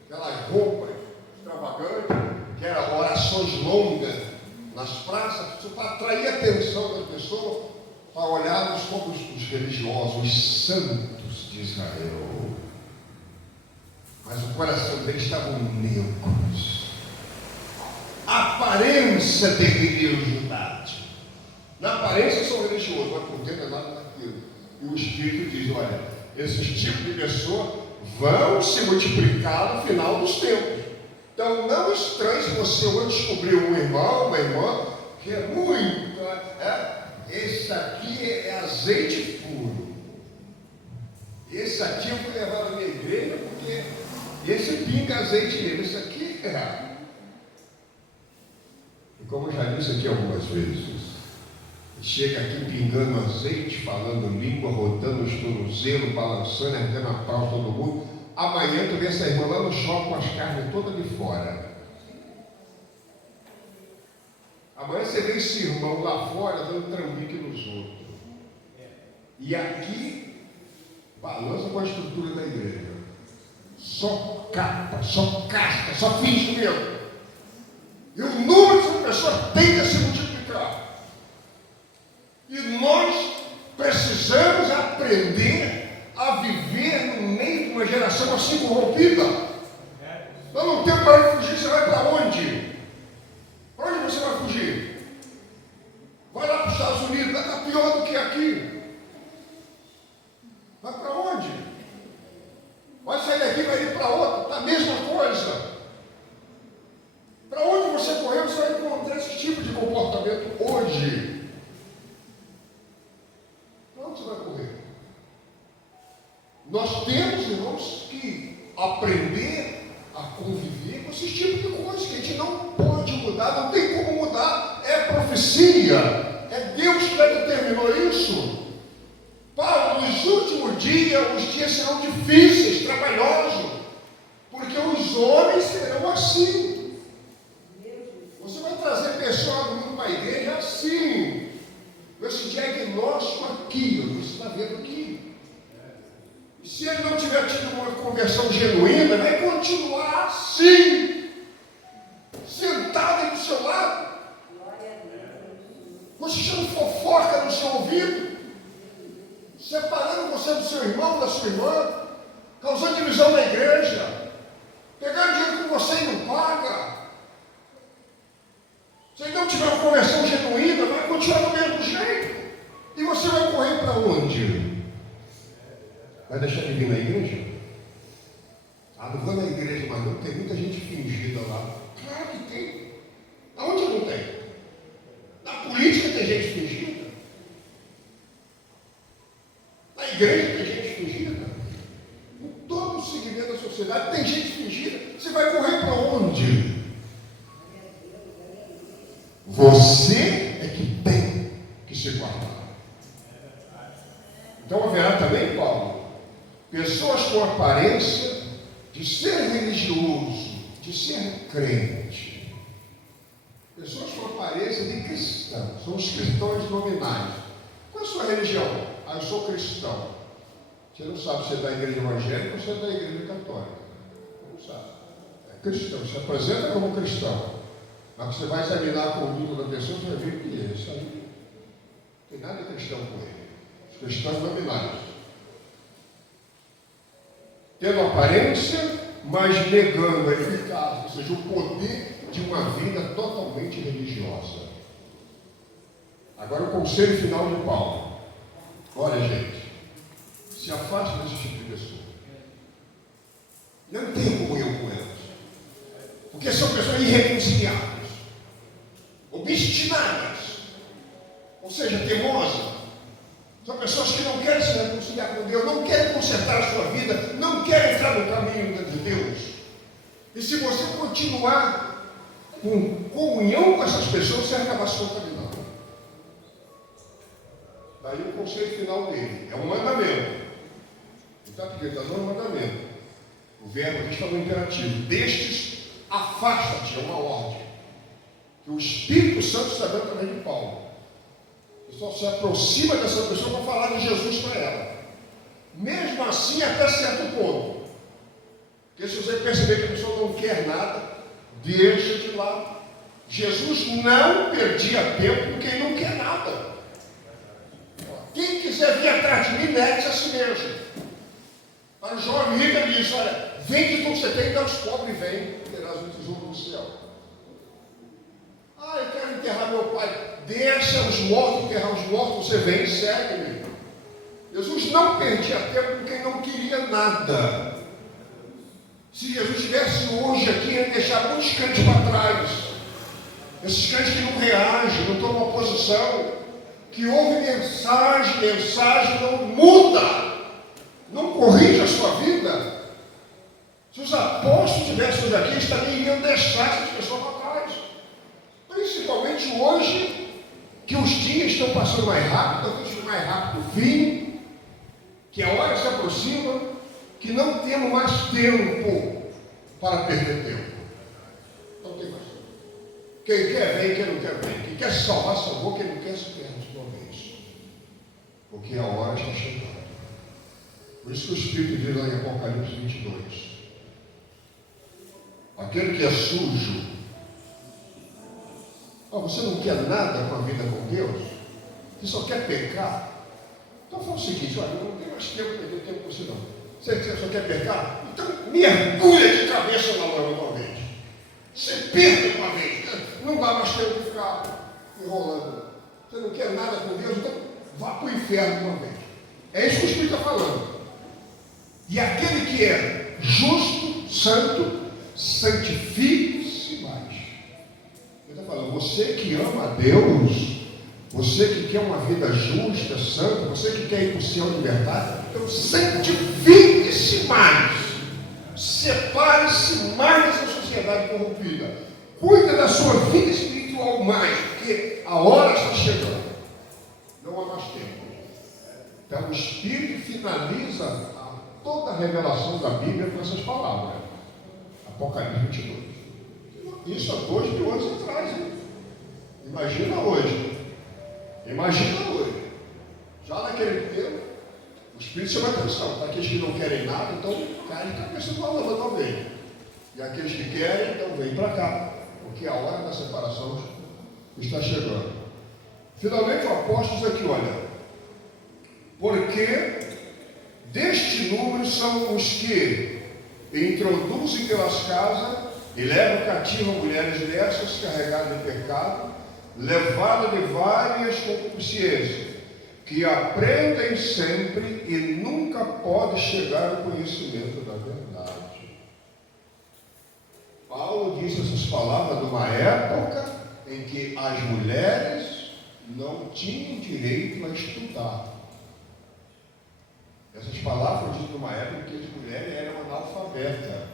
aquelas roupas extravagantes, que eram orações longas nas praças, para atrair a atenção das pessoas, para olharmos como os religiosos, os santos de Israel. Mas o coração deles estava neutros. Aparência de religiosidade. Na aparência são religiosos, mas por dentro é nada daquilo. E o Espírito diz: olha, esses tipos de pessoas vão se multiplicar no final dos tempos. Então não estranhe se você hoje descobrir um irmão, uma irmã, que é muito, esse aqui é azeite puro. Esse aqui eu vou levar na minha igreja porque esse pinga azeite nele, esse aqui é. E como eu já disse aqui algumas vezes, chega aqui pingando azeite, falando língua, rodando os tornozelos, balançando, erguendo a pau de todo mundo. Amanhã tu vê essa irmã lá no shopping com as carnes todas de fora. Amanhã você vê esse irmão lá fora dando trambique nos outros. E aqui balança com a estrutura da igreja. Só capa, só casca, só fingimento. E o número de pessoas tende a se multiplicar. E nós precisamos aprender a viver no meio de uma geração assim corrompida. Nós não temos para onde fugir. Você vai para onde? Para onde você vai fugir? Vai lá para os Estados Unidos, está pior do que aqui. Vai para onde? Vai sair daqui e vai ir para outra, está a mesma coisa. Para onde você correr, você vai encontrar esse tipo de comportamento hoje. Para onde você vai correr? Nós temos, irmãos, que aprender a conviver com esse tipo de coisa, que a gente não pode mudar, não tem como mudar, é profecia, é Deus que determinou isso. Paulo, nos últimos dias, os dias serão difíceis, trabalhosos, porque os homens serão assim. Você vai trazer pessoas do mundo para a igreja assim, com esse diagnóstico aqui, você está vendo aqui. E se ele não tiver tido uma conversão genuína, vai continuar assim, sentado aí do seu lado, cochichando fofoca no seu ouvido, separando você do seu irmão, da sua irmã, causando divisão na igreja, pegando dinheiro com você e não paga. Se ele não tiver uma conversão genuína, vai continuar do mesmo jeito. E você vai correr para onde? Vai deixar de vir na igreja? Ah, não vou na igreja, mas não tem muita gente fingida lá. Claro que tem. Aonde não tem? Na política tem gente fingida. Na igreja tem gente fingida. Em todo o segmento da sociedade tem gente fingida. Você vai correr para onde? Você é que tem que se guardar. Então haverá também, Paulo, pessoas com aparência de ser religioso, de ser crente. Pessoas com aparência de cristão, são os cristãos nominais. Qual é a sua religião? Ah, eu sou cristão. Você não sabe se é da igreja evangélica ou se é da igreja católica. Não sabe. É cristão, se apresenta como cristão. Mas você vai examinar a conduta da pessoa, você vai ver que isso aí não tem nada de cristão com ele. Os cristãos nominais. Tendo aparência, mas negando a eficácia, ou seja, o poder de uma vida totalmente religiosa. Agora o conselho final de Paulo. Olha, gente, se afaste desse tipo de pessoa. Não tem comunhão com elas. Porque são pessoas irreconciliáveis, obstinadas, ou seja, teimosas. São pessoas que não querem se reconciliar com Deus, não querem consertar a sua vida, não querem entrar no caminho de Deus. E se você continuar com comunhão com essas pessoas, você vai acabar se contaminando. Daí o conceito final dele é um mandamento. Ele está pedindo, está dando um mandamento. O verbo aqui está no imperativo. Destes, afasta-te, é uma ordem. Que o Espírito Santo está dando também de Paulo. O pessoal se aproxima dessa pessoa para falar de Jesus para ela. Mesmo assim, até certo ponto. Porque se você perceber que a pessoa não quer nada, deixa de lado. Jesus não perdia tempo com quem não quer nada. Quem quiser vir atrás de mim, negue-se a si mesmo. Para o jovem rico, ele diz: olha, vende tudo que você tem, dá aos pobres e vem, terás um tesouro no céu. Ah, eu quero enterrar meu pai. Deixa os mortos enterrar os mortos, você vem e segue-me. Jesus não perdia tempo com quem não queria nada. Se Jesus estivesse hoje aqui, ele ia deixar muitos crentes para trás. Esses crentes que não reagem, não tomam posição, que ouvem mensagem não muda, não corrige a sua vida. Se os apóstolos estivessem hoje aqui, eles também iriam deixar essas pessoas para trás. Principalmente hoje, que os dias estão passando mais rápido, estão mais rápido o fim, que a hora se aproxima, que não temos mais tempo para perder tempo. Não tem mais tempo. Quem quer vem, quem não quer vem. Quem quer se salvar, salvou. Quem não quer se perde de uma vez. Porque a hora está chegando. Por isso que o Espírito diz lá em Apocalipse 22. Aquele que é sujo. Você não quer nada com a vida com Deus? Você só quer pecar? Então fala o seguinte: olha, eu não tenho mais tempo para perder tempo com você não. Você só quer pecar? Então mergulha de cabeça na lama uma vez. Você perca uma vez. Não dá mais tempo de ficar enrolando. Você não quer nada com Deus? Então vá para o inferno uma vez. É isso que o Espírito está falando. E aquele que é justo, santo, santifique-se mais. Ele está falando: você que ama a Deus, você que quer uma vida justa, santa, você que quer ir para o céu de verdade, então santifique-se mais. Separe-se mais dessa sociedade corrompida. Cuida da sua vida espiritual mais, porque a hora está chegando. Não há mais tempo. Então o Espírito finaliza toda a revelação da Bíblia com essas palavras. Apocalipse 22. Isso há 2000 anos atrás, hein? Imagina hoje. Imagina hoje. Já naquele tempo, o Espírito chama atenção. Para aqueles que não querem nada, então caem de cabeça numa lama também. E aqueles que querem, então vêm para cá. Porque a hora da separação está chegando. Finalmente o apóstolo diz aqui, olha. Porque deste número são os que introduzem pelas casas e levam cativo mulheres dessas carregadas de pecado, levadas de várias concupiscências, que aprendem sempre e nunca podem chegar ao conhecimento da verdade. Paulo disse essas palavras numa época em que as mulheres não tinham direito a estudar. Essas palavras foram ditas numa época em que as mulheres eram analfabetas.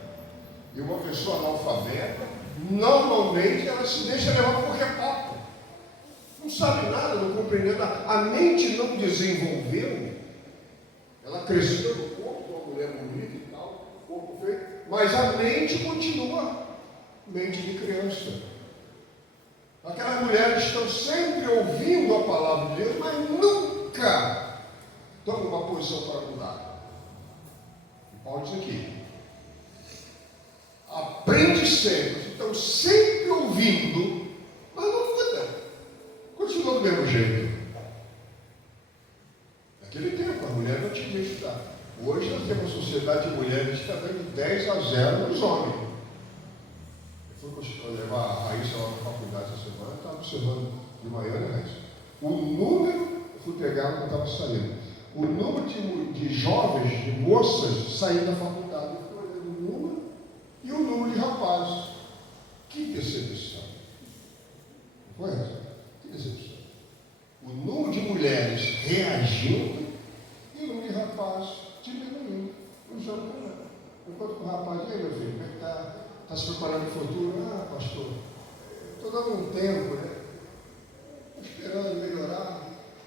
E uma pessoa analfabeta, normalmente ela se deixa levar por qualquer papo. Não sabe nada, não compreende nada. A mente não desenvolveu. Ela cresceu no corpo, uma mulher bonita e tal, corpo feio, mas a mente continua mente de criança. Aquelas mulheres estão sempre ouvindo a palavra de Deus, mas nunca tomam uma posição para mudar. E Paulo diz aqui: aprende sempre, estão sempre ouvindo, mas não muda, continua do mesmo jeito. Naquele tempo, a mulher não tinha que estudar. Hoje nós temos uma sociedade de mulheres que está dando 10-0 nos homens. Eu fui levar a Raíssa lá na faculdade essa semana, estava observando de manhã, né, Raíssa? O número, eu fui pegar quando estava saindo, o número de jovens, de moças saindo da faculdade, eu fui olhando o número e o número de rapazes. rapaz, e aí, meu filho, como é que está? Está se preparando para o futuro? Ah, pastor, estou dando um tempo, né? Estou esperando melhorar.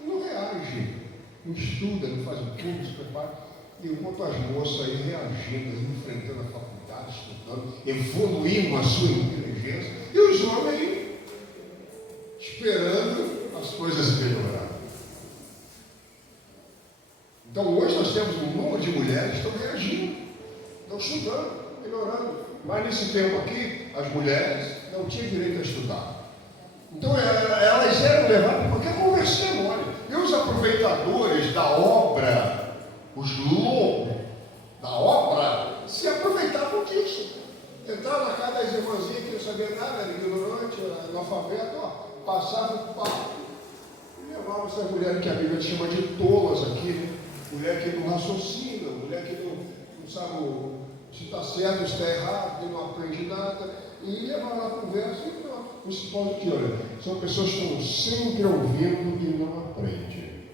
Não reage, não estuda, não faz o curso, se prepara. E enquanto as moças aí reagindo, enfrentando a faculdade, estudando, evoluindo a sua inteligência, e os homens aí esperando as coisas melhorarem. Então hoje nós temos um número de mulheres que estão reagindo, estão estudando, melhorando. Mas nesse tempo aqui, as mulheres não tinham direito a estudar. Então elas eram levadas porque a conversa é mole. E os aproveitadores da obra, os lobos da obra, se aproveitavam disso. Entravam na casa das irmãzinhas que não sabiam nada, era ignorante, era analfabeto, passavam o papo e levavam essas mulheres que a Bíblia chama de tolas aqui, né? Mulher que não raciocina, mulher que não sabe se está certo ou se está errado, que não aprende nada, e levaram a conversa e pronto. Os pontos que, olha, são pessoas que estão sempre ouvindo e não aprendem.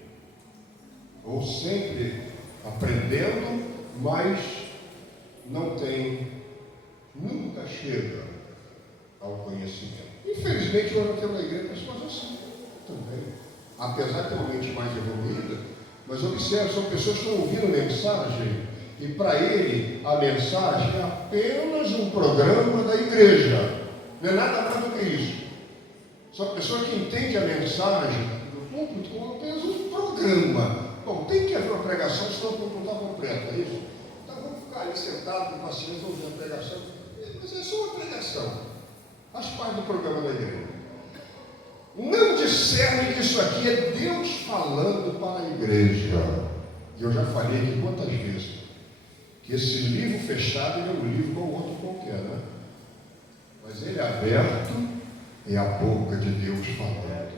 Ou sempre aprendendo, mas não tem, nunca chega ao conhecimento. Infelizmente, nós não temos na igreja pessoas assim também. Apesar de ter uma mente mais evoluída, mas observe, são pessoas que estão ouvindo mensagem e para ele a mensagem é apenas um programa da igreja. Não é nada mais do que isso. São pessoas que entendem a mensagem do púlpito como apenas um programa. Bom, tem que haver uma pregação, senão o púlpito não está completo, é isso? Então vamos ficar ali sentados com paciência ouvindo a pregação. Mas é só uma pregação. Faz parte do programa da igreja. Não discernem que isso aqui é Deus falando para a igreja. E eu já falei aqui quantas vezes que esse livro fechado ele é um livro como outro qualquer, né? Mas ele é aberto, é a boca de Deus falando.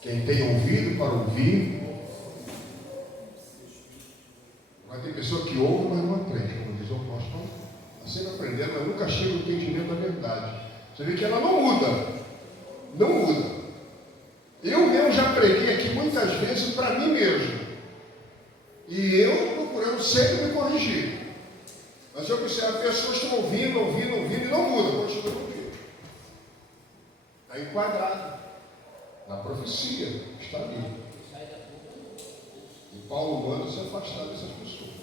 Quem tem ouvido para ouvir, vai ter pessoa que ouve, mas não aprende, como diz o apóstolo. Está sempre aprendendo, mas nunca chega ao entendimento da verdade. Você vê que ela não muda. Não muda. Eu mesmo já preguei aqui muitas vezes para mim mesmo. E eu procurando sempre me corrigir. Mas eu observo, pessoas estão ouvindo e não mudam, continuam ouvindo. Está enquadrado na profecia, está ali. E Paulo manda se afastar dessas pessoas.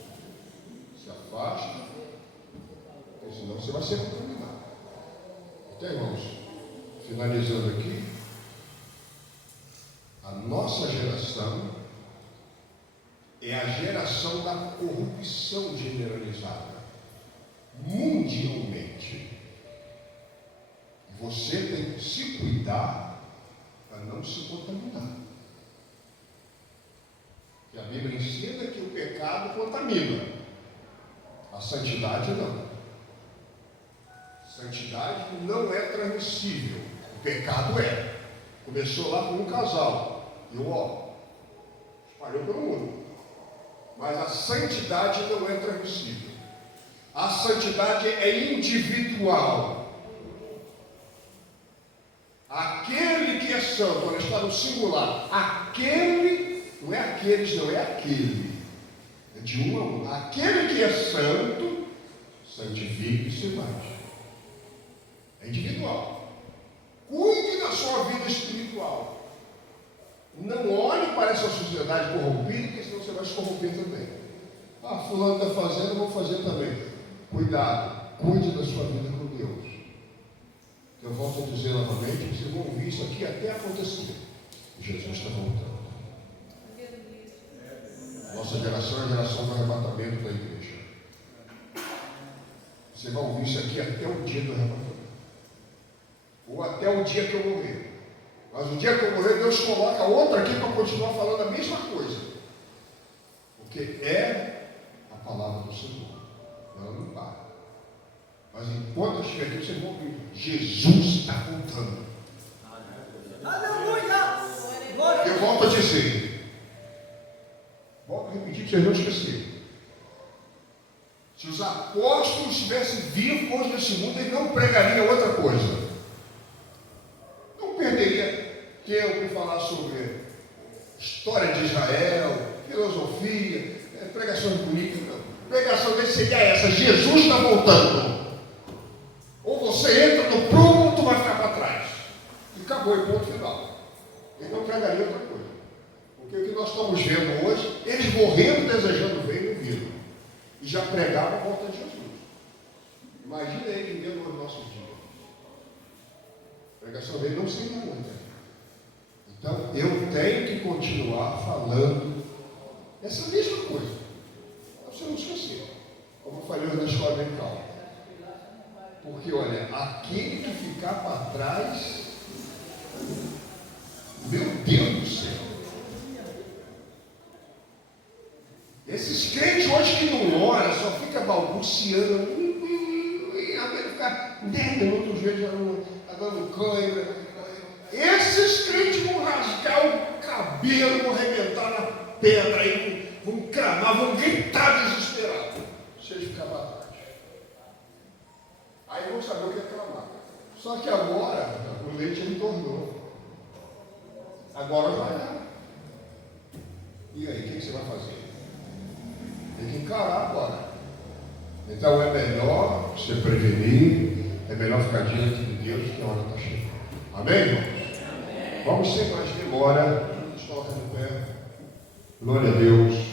Se afasta, porque senão você vai ser contaminado. Então, irmãos, finalizando aqui, a nossa geração é a geração da corrupção generalizada, mundialmente. Você tem que se cuidar para não se contaminar. Porque a Bíblia ensina que o pecado contamina, a santidade não. Santidade não é transmissível, o pecado é. Começou lá com um casal, e o espalhou pelo mundo. Mas a santidade não é transmissível. A santidade é individual. Aquele que é santo, quando está no singular, aquele, não é aqueles, não é aquele. É de um a um. Aquele que é santo, santifique-se mais. É individual. Cuide da sua vida espiritual. Não olhe para essa sociedade corrompida, porque senão você vai se corromper também. Ah, fulano está fazendo, eu vou fazer também. Cuidado, cuide da sua vida com Deus. Eu volto a dizer novamente, vocês vão ouvir isso aqui até acontecer. Jesus está voltando. Nossa geração é a geração do arrebatamento da igreja. Você vai ouvir isso aqui até o dia do arrebatamento. Ou até o dia que eu morrer. Mas o dia que eu morrer, Deus coloca outra aqui para continuar falando a mesma coisa. Porque é a palavra do Senhor. Ela não para. Mas enquanto eu estiver aqui, vocês vão ouvir. Jesus está voltando. Aleluia! Eu volto a dizer. Volto a repetir para vocês não esquecerem. Se os apóstolos estivessem vivos hoje nesse mundo, eles não pregariam outra coisa. Não perderia tempo em falar sobre história de Israel, filosofia, pregações bonitas, não. A pregação dele seria essa: Jesus está voltando. Ou você entra no prumo, ou tu vai ficar para trás. E acabou, e ponto final. Ele não pregaria outra coisa. Porque o que nós estamos vendo hoje, eles morrendo desejando ver e não viram. E já pregavam a volta de Jesus. Imagina ele vivendo no nosso dia. A pregação dele não seria muita. Então, eu tenho que continuar falando essa mesma coisa. Você não esquecer. Como eu falei na escola mental. Porque, olha, aquele que ficar para trás, meu Deus do céu. Esses crentes hoje que não oram, só fica balbuciando, ficar 10 minutos, já dando cãibra. Esses crentes vão rasgar o cabelo, vão arrebentar na pedra, aí, vão clamar, vão gritar desesperados. Se eles ficarem para trás. Aí vão saber o que é clamar. Só que agora, o leite ele tornou. Agora vai dar. E aí, o que você vai fazer? Tem que encarar agora. Então é melhor você prevenir, é melhor ficar diante de Deus que a hora está chegando. Amém, irmãos? Amém. Vamos sem mais demora. Vamos tocar no pé. Glória a Deus.